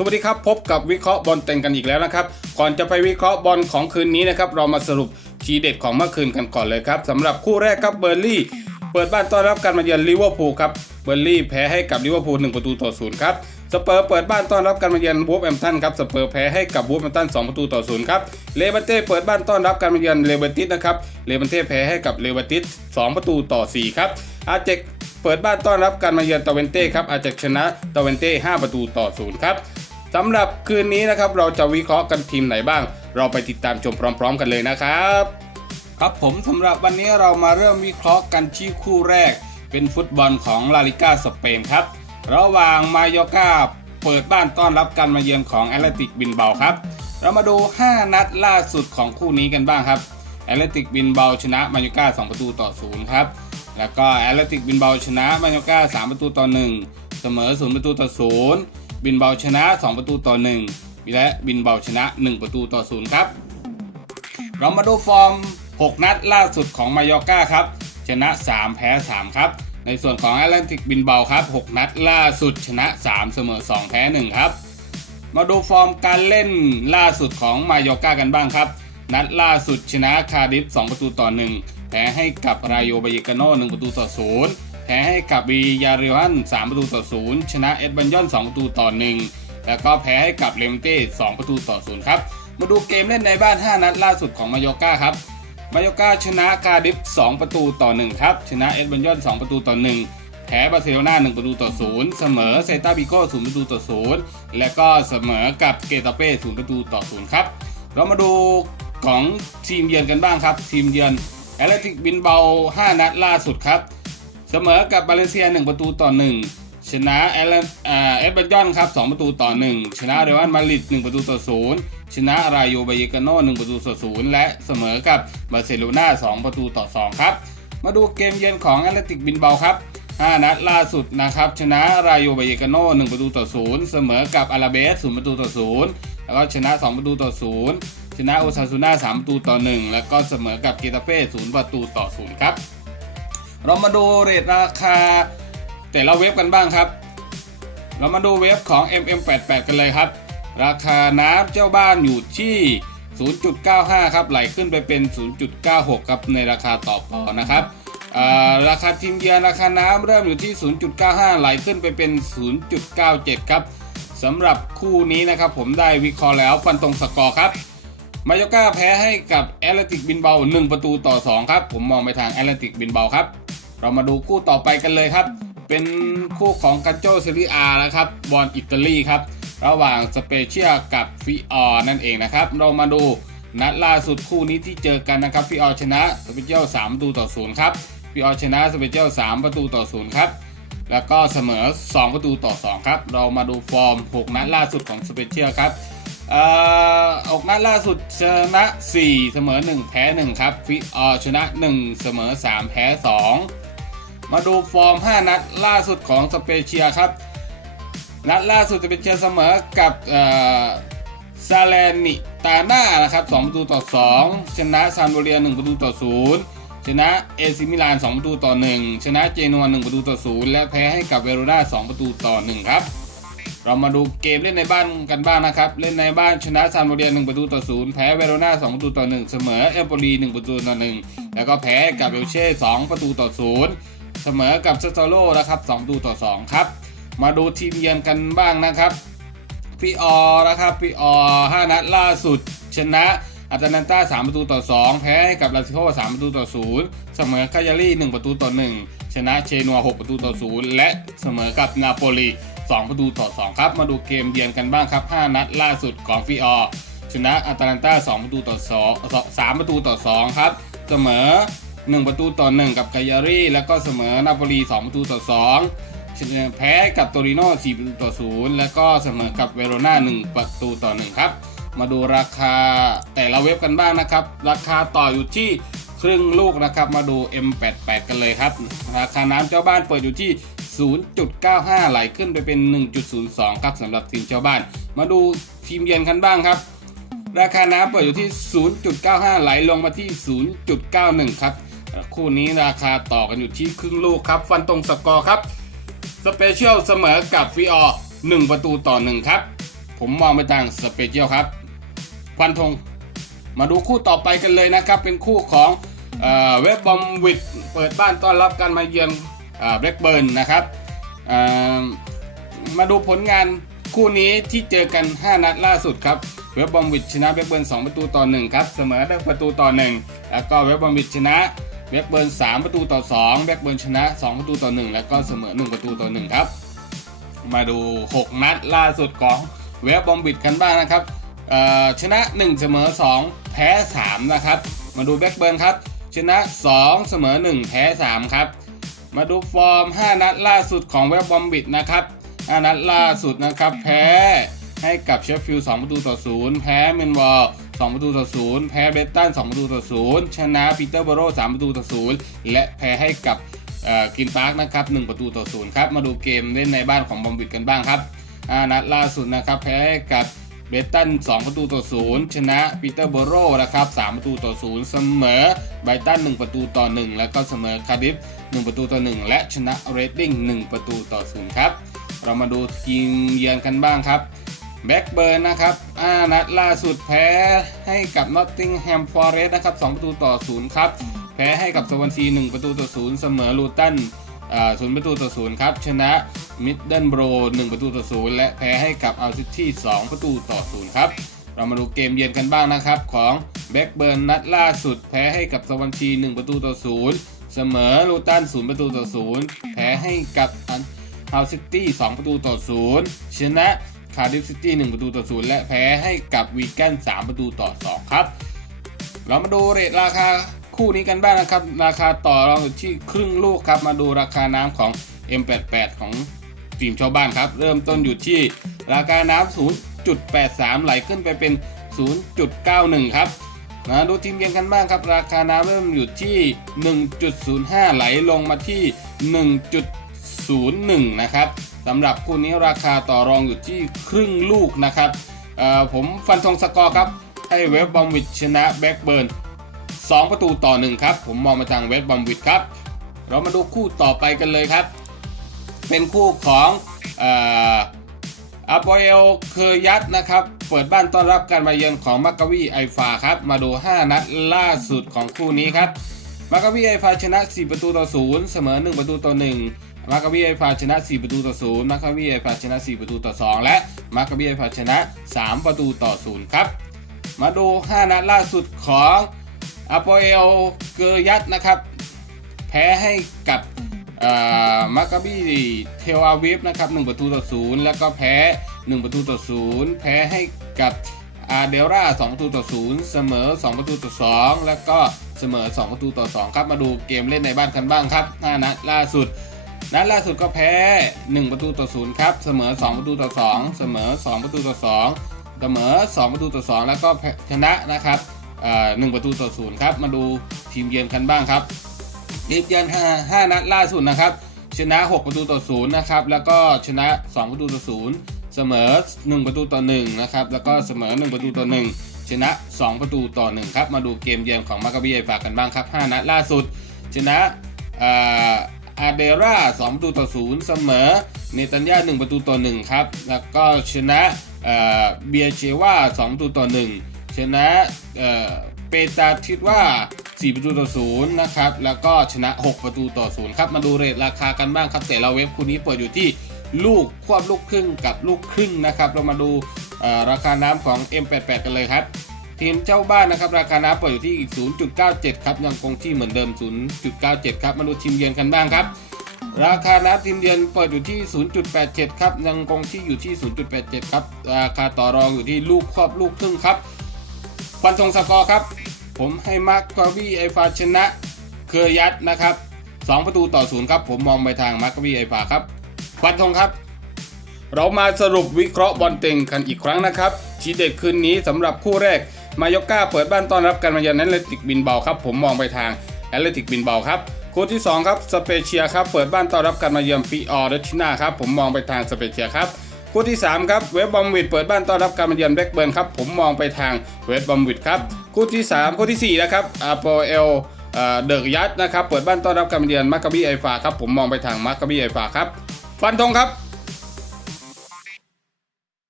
สวัสดีครับ พบกับวิเคราะห์บอลเต็งกันอีกแล้วนะครับ ก่อนจะไปวิเคราะห์บอลของคืนนี้นะครับเรามาสรุปทีเด็ดของเมื่อคืนกันก่อนเลยครับสำหรับคู่แรกครับเบอร์ลี่เปิดบ้านต้อนรับการมาเยือนลิเวอร์พูลครับเบอร์ลี่แพ้ให้กับลิเวอร์พูล1ประตูต่อ0ครับสเปอร์เปิดบ้านต้อนรับการมาเยือนวูฟแอมตันครับสเปอร์แพ้ให้กับวูฟแอมตัน2ประตูต่อ0ครับเลเบนเต้เปิดบ้านต้อนรับการมาเยือนเลเบติสนะครับเลเบนเต้แพ้ให้กับเลเบติส2ประตูต่อ4ครับอาเจกเปิดบ้านต้อนรับการมาเยือนตาเวนเต้ครับอาจจะชนะตาเวนเต้5ประตูต่อศูนย์ครับ สำหรับคืนนี้นะครับเราจะวิเคราะห์กันทีมไหนบ้าง เราไปติดตามชมพร้อม ๆ กันเลยนะครับ ครับผมสำหรับวันนี้เรามาเริ่มวิเคราะห์กันที่คู่แรก เป็นฟุตบอลของลาลิก้าสเปนครับ ระหว่างมายอกาเปิดบ้านต้อนรับการมาเยือนของแอตเลติกบินเบาครับ เรามาดู 5 นัดล่าสุดของคู่นี้กันบ้างครับแอตเลติกบินเบาชนะมายอกา2ประตูต่อ0ครับแล้วก็แอตเลติกบินเบาชนะมายอกา3ประตูต่อ1เสมอ0ประตูต่อ0 บินเบาชนะ 2 ประตูต่อ 1 และบินเบาชนะ 1 ประตูต่อ 0 ครับ เรามาดูฟอร์ม 6 นัดล่าสุดของมายอกาครับ ชนะ 3 แพ้ 3 ครับ ในส่วนของแอตแลนติกบินเบาครับ 6 นัดล่าสุดชนะ 3 เสมอ 2 แพ้ 1 ครับ มาดูฟอร์มการเล่นล่าสุดของมายอกากันบ้างครับ นัดล่าสุดชนะคาร์ดิฟ 2 ประตูต่อ 1 แพ้ให้กับรายโยบายกาโน่1ประตูต่อ 0 แพ้ให้กับบียาริวัน3ประตูต่อ0ชนะเอ็ดบันยอน 2 ประตูต่อ 1 แล้วก็แพ้ให้กับเลมเต้2ประตูต่อ0ครับ มาดูเกมเล่นในบ้าน 5 นัดล่าสุดของมายอกาครับมายอกาชนะคาดิฟ 2 ประตูต่อ 1 ครับ ชนะเอ็ดบันยอน 2 ประตูต่อ 1แพ้บาร์เซโลนา1ประตูต่อ0เสมอเซตาบิโก้0ประตูต่อ0และก็เสมอกับเกตาเป้0ประตูต่อ0ครับ เรามาดูของทีมเยือนกันบ้างครับ ทีมเยือนแอตเลติกบินเบา 5 นัดล่าสุดครับ เสมอกับ บาเลเซีย 1 ประตูต่อ 1 ชนะเอลเอสบันยอนครับ2ประตูต่อ 1 ชนะเรอัลมาดริด1ประตูต่อ 0 ชนะรายโยบายกาโน่1ประตูต่อ 0 และเสมอกับบาร์เซโลนา2ประตูต่อ 2 ครับ มาดูเกมเยือนของแอตเลติกบินเบาครับ5นัดล่าสุดนะครับชนะรายโยบายกาโน่1ประตูต่อ 0 เสมอกับอาราเบส0ประตูต่อ 0 แล้วก็ชนะ 2 ประตูต่อ 0 ชนะโอซาซูน่า3ประตูต่อ 1 แล้วก็เสมอกับเกตาเป้0ประตูต่อ 0 ครับ เรามาดูเรทราคา แต่ละเว็บกันบ้างครับ เรามาดูเว็บของ MM88 กันเลยครับ ราคาน้ำเจ้าบ้านอยู่ที่ 0.95 ครับ ไหลขึ้นไปเป็น 0.96 ครับในราคาต่อปอนะครับราคาทีมเยือนราคาน้ำเริ่มอยู่ที่ 0.95 ไหลขึ้นไปเป็น 0.97 ครับสำหรับคู่นี้นะครับผมได้วิเคราะห์แล้วฟันตรงสกอร์ครับมายอกาแพ้ให้กับแอตเลติกบินเบา 1 ประตูต่อ 2 ครับ ผมมองไปทางแอตเลติกบินเบาครับ เรามาดูคู่ต่อไปกันเลยครับ เป็นคู่ของกั c โจเซรีอานะครับบอลอิตาลีครับ ระหว่างสเปเชียลกับฟิออนั่นเองนะครับ เรามาดูนัดล่าสุดคู่นี้ที่เจอกันนะครับฟิออชนะสเปเชียล3ประตูต่อ0ครับฟิออชนะสเปเชียล3ประตูต่อ0ครับแล้วก็เสมอ 2 ประตูต่อ 2 ครับ เรามาดูฟอร์ม 6 นัดล่าสุดของสเปเชียลครับเอ่อออกนัดล่าสุดชนะ 4 เสมอ 1 แพ้ 1 ครับฟิออชนะ 1 เสมอ 3 แพ้ 2 มาดูฟอร์ม 5 นัดล่าสุดของสเปเชียครับ นัดล่าสุดสเปเชียเสมอกับซาเลนิตาน่านะครับ2ประตูต่อ 2 ชนะซานโดเรีย 1 ประตูต่อ 0 ชนะเอซิมิลาน 2 ประตูต่อ 1 ชนะเจนัว1ประตูต่อ 0 และแพ้ให้กับเวโรนา 2 ประตูต่อ 1 ครับ เรามาดูเกมเล่นในบ้านกันบ้างนะครับ เล่นในบ้านชนะซานโดเรีย 1 ประตูต่อ 0 แพ้เวโรนา 2 ประตูต่อ 1 เสมอเอมโปลี 1 ประตูต่อ 1 แล้วก็แพ้กับเบลเช่ 2 ประตูต่อ 0 เสมอกับเซโตโลนะครับ2ประตูต่อ2ครับ มาดูทีมเยือนกันบ้างนะครับพี่ออนะครับพี่ออ5นัดล่าสุด ชนะอาตาลันตา3ประตูต่อ 2 แพ้กับลาซิโก3ประตูต่อ 0 เสมอคายารี่1ประตูต่อ 1 ชนะเชนัว 6 ประตูต่อ 0 และเสมอกับนาโปลี 2 ประตูต่อ 2 ครับ มาดูเกมเยือนกันบ้างครับ 5 นัดล่าสุดของพี่ออชนะอาตาลันตา2 ประตูต่อ 2 3 ประตูต่อ 2 ครับ เสมอ 1 ประตูต่อ 1 กับคายารีแล้วก็เสมอนาโปลี 2 ประตูต่อ 2 แพ้กับโตริโน่4ประตูต่อ 0 แล้วก็เสมอกับเวโรนา1 ประตูต่อ 1 ครับ มาดูราคาแต่ละเว็บกันบ้างนะครับ ราคาต่ออยู่ที่ครึ่งลูกนะครับมาดู M88 กันเลยครับ ราคาน้ำเจ้าบ้านเปิดอยู่ที่ 0.95 ไหลขึ้นไปเป็น 1.02 ครับสำหรับทีมเจ้าบ้าน มาดูทีมเยือนกันบ้างครับราคาน้ำเปิดอยู่ที่ 0.95 ไหลลงมาที่ 0.91 ครับ คู่นี้ราคาต่อกันอยู่ที่ครึ่งลูกครับ ฟันตรงสกอร์ครับ สเปเชียลเสมอกับฟิออ1ประตูต่อ1ครับ ผมมองไปทางสเปเชียลครับ ฟันธงมาดูคู่ต่อไปกันเลยนะครับ เป็นคู่ของเว็บบอมวิดเปิดบ้านต้อนรับการมาเยือนแบล็กเบิร์นนะครับมาดูผลงานคู่นี้ที่เจอกัน 5 นัดล่าสุดครับ เว็บบอมวิดชนะแบล็กเบิร์น2 ประตูต่อ 1 ครับ เสมอได้ประตูต่อ 1 แล้วก็เว็บบอมวิดชนะ แบ็กเบิร์น3ประตูต่อ2แบ็กเบิร์นชนะ 2 ประตูต่อ 1 แล้วก็เสมอ 1 ประตูต่อ 1 ครับ มาดู 6 นัดล่าสุดของเว็บบอมบิดกันบ้างนะครับเอ่อชนะ 1 เสมอ 2 แพ้ 3 นะครับ มาดูแบ็กเบิร์นครับ ชนะ 2 เสมอ 1 แพ้ 3 ครับ มาดูฟอร์ม 5 นัดล่าสุดของเว็บบอมบิดนะครับ 5 นัดล่าสุดนะครับ แพ้ให้กับเชฟฟิลด์2ประตูต่อ 0 แพ้เมนวอล 2 ประตูต่อ0แพ้เบรตัน2ประตูต่อ0ชนะปีเตอร์โบโร3ประตูต่อ0และแพ้ให้กับกินปาร์กนะครับ1ประตูต่อศูนย์ครับมาดูเกมเล่นในบ้านของบอมบิดกันบ้างครับนัดล่าสุดนะครับแพ้กับเบตัน 2 ประตูต่อศูนย์ชนะปีเตอร์โบโรนะครับ 3 ประตูต่อศูนย์เสมอไบตัน 1 ประตูต่อ 1 แล้วก็เสมอคาร์ดิฟ 1 ประตูต่อ 1 และชนะเรดดิ้ง 1 ประตูต่อศูนย์ครับ เรามาดูทีมเยือนกันบ้างครับ แบ็กเบิร์นนะครับอานัดล่าสุดแพ้ให้กับนอตติงแฮมฟอร์เรสต์นะครับ2ประตูต่อ0ครับ แพ้ให้กับสวอนซี1ประตูต่อ0เสมอลูตันอ่า0ประตูต่อ0ครับ ชนะมิดเดิลโบร1ประตูต่อ0และแพ้ให้กับอัลซิตี้2ประตูต่อ0ครับ เรามาดูเกมเยือนกันบ้างนะครับ ของแบ็กเบิร์นนัดล่าสุด แพ้ให้กับสวอนซี1ประตูต่อ0เสมอลูตัน0ประตูต่อ0แพ้ให้กับอัลซิตี้2ประตูต่อ0ชนะาร์ดิฟซิตี้1ประตูต่อ0และแพ้ให้กับวีแกน3ประตูต่อ 2 ครับ เรามาดูเรทราคาคู่นี้กันบ้างนะครับ ราคาต่อรองอยู่ที่ครึ่งลูกครับ มาดูราคาน้ำของ M88 ของทีมชาวบ้านครับ เริ่มต้นอยู่ที่ราคาน้ำ0.83 ไหลขึ้นไปเป็น 0.91 ครับมาดูทีมเยือนกันบ้างครับ ราคาน้ำเริ่มอยู่ที่ 1.05 ไหลลงมาที่ 1.01 นะครับ สำหรับคู่นี้ราคาต่อรองอยู่ที่ครึ่งลูกนะครับผมฟันธงสกอร์ครับ ให้เวฟบอมวิดชนะแบ็กเบิร์น2ประตูต่อ 1 ครับ ผมมองมาทางเวฟบอมวิดครับ เรามาดูคู่ต่อไปกันเลยครับ เป็นคู่ของอาโปเอลเคยัตนะครับ เปิดบ้านต้อนรับการมาเยือนของมักกะวีไอฟาครับ มาดู 5 นัดล่าสุดของคู่นี้ครับมักกะวีไอฟาชนะ 4 ประตูต่อ 0 เสมอ 1 ประตูต่อ 1 มักกะวีไอฟาชนะ 4 ประตูต่อ0มักกะวีไอฟาชนะ 4 ประตูต่อ 2 และมักกะวีไอฟาชนะ 3 ประตูต่อ0ครับ มาดู 5 นัดล่าสุดของอโปเอลเกย์ยัตนะครับ แพ้ให้กับมักกะบี้เทลอาวิฟนะครับ1ประตูต่อ0แล้วก็แพ้ 1 ประตูต่อ0แพ้ให้กับอาเดล่า2ประตูต่อ0เสมอ 2 ประตูต่อ 2 แล้วก็เสมอ 2 ประตูต่อ 2 ครับ มาดูเกมเล่นในบ้านกันบ้างครับ5นัดล่าสุด นัดล่าสุดก็แพ้ 1 ประตูต่อ0ครับ เสมอ 2 ประตูต่อ 2 เสมอ 2 ประตูต่อ 2 เสมอ 2 ประตูต่อ 2 แล้วก็ชนะนะครับหนึ่งประตูต่อศูนย์ครับ มาดูทีมเยือนกันบ้างครับทีมเยือน5นัดล่าสุดนะครับ ชนะ 6 ประตูต่อศูนย์นะครับ แล้วก็ชนะ 2 ประตูต่อศูนย์เสมอ 1 ประตูต่อ1นะครับ แล้วก็เสมอ 1 ประตูต่อ 1 ชนะ 2 ประตูต่อ1ครับ มาดูเกมเยือนของมาคาบีไอฝากกันบ้างครับ 5 นัดล่าสุด ชนะ อาเดรา2ประตูต่อ0เสมอเนตันยา1ประตูต่อ1ครับ แล้วก็ชนะเบียเชว่า2ประตูต่อ1ชนะเปตาทิดว่า 4 ประตูต่อ0นะครับ แล้วก็ชนะ 6 ประตูต่อ0ครับ มาดูเรทราคากันบ้างครับ แต่ละเว็บคู่นี้เปิดอยู่ที่ลูกควบลูกครึ่งกับลูกครึ่งนะครับ เรามาดูราคาน้ำของ M88 กันเลยครับ ทีมเจ้าบ้านนะครับราคาน้ำเปิดอยู่ที่ 0.97 ครับยังคงที่เหมือนเดิม 0.97 ครับมาดูทีมเยือนกันบ้างครับ ราคาน้ำทีมเยือนเปิดอยู่ที่ 0.87 ครับยังคงที่อยู่ที่ 0.87 ครับ ราคาต่อรองอยู่ที่ลูกครอบลูกครึ่งครับฟันธงสกอร์ครับ ผมให้มาร์กกวีไอฟาชนะเคยัดนะครับ2ประตูต่อศูนย์ครับ ผมมองไปทางมาร์กกวีไอฟาครับฟันธงครับ เรามาสรุปวิเคราะห์บอลเต็งกันอีกครั้งนะครับ ชีเด็ดคืนนี้สำหรับคู่แรก มายก้าเปิดบ้านต้อนรับการมาเยือนแอตเลติกบินเบาครับ ผมมองไปทางแอตเลติกบินเบาครับคู่ที่ 2 ครับสเปเชียครับเปิดบ้านต้อนรับการมาเยือนฟีออร์เดชิน่าครับผมมองไปทางสเปเชียครับคู่ที่ 3 ครับเวสบอมวิดเปิดบ้านต้อนรับการมาเยือนแบ็กเบิร์นครับผมมองไปทางเวสบอมวิดครับคู่ที่ 3 คู่ที่4นะครับอาโปเอลเดอะยัตนะครับเปิดบ้านต้อนรับการมาเยือนมาร์กบีไอฟาครับผมมองไปทางมาร์กบีไอฟาครับฟันธงครับ